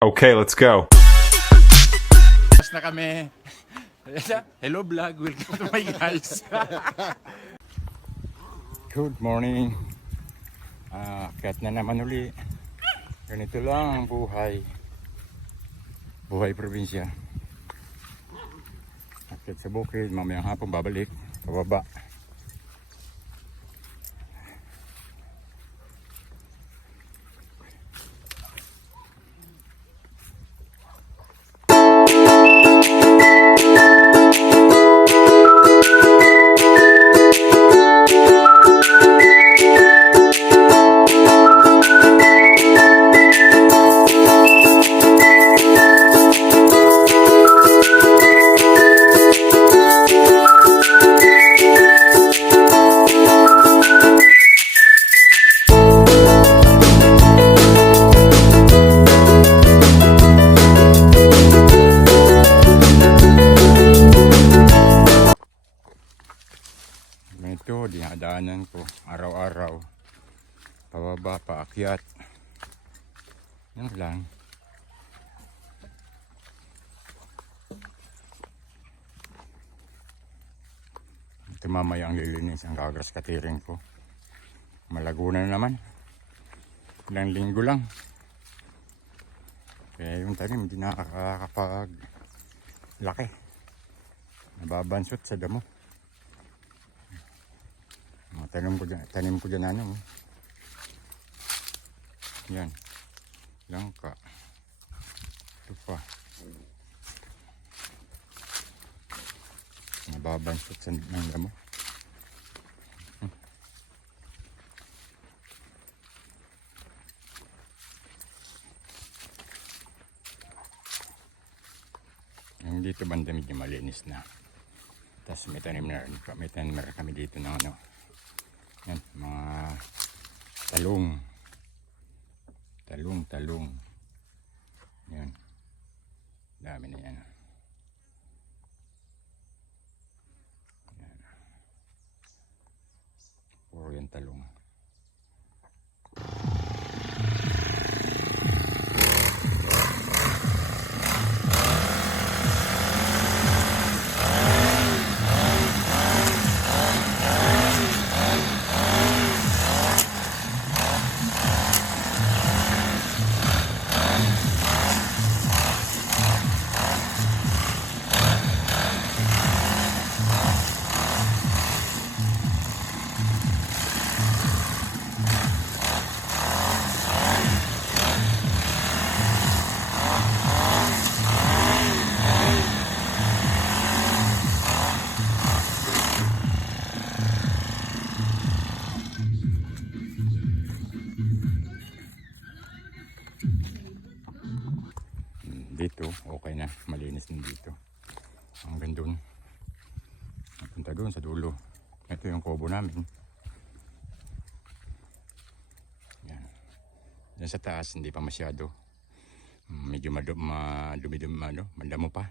Okay, let's go. Tapos na kami. Hello vlog, welcome to my guys. Good morning. Akyat na naman uli. Ganito lang ang buhay. Buhay probinsya. Akyat sa bukid, mamayang hapon babalik. Pababa. Ito, dinadaanan ko araw-araw. Pababa, paakyat. Yan lang. Ito mamaya ang lilinis ang gagas katiring ko. Malago na naman. Ilang linggo lang. Kaya yung tanim hindi nakakapag laki. Nababansot sa damo. Tanim ko dyan ano. Yan. Langka. Ito pa. Nababansot sa ng damo. Yung dito banda medyo malinis na. Tapos may tanim na kami dito ng ano. Yan, mga talong. Yan. Dami na yan. Yan. Puro yung talong. Dito, okay na. Malinis din dito. Hanggang doon. Punta doon sa dulo. Ito yung kubo namin. Yan. Diyan sa taas, hindi pa masyado. Medyo madumi-dumi, madamo pa.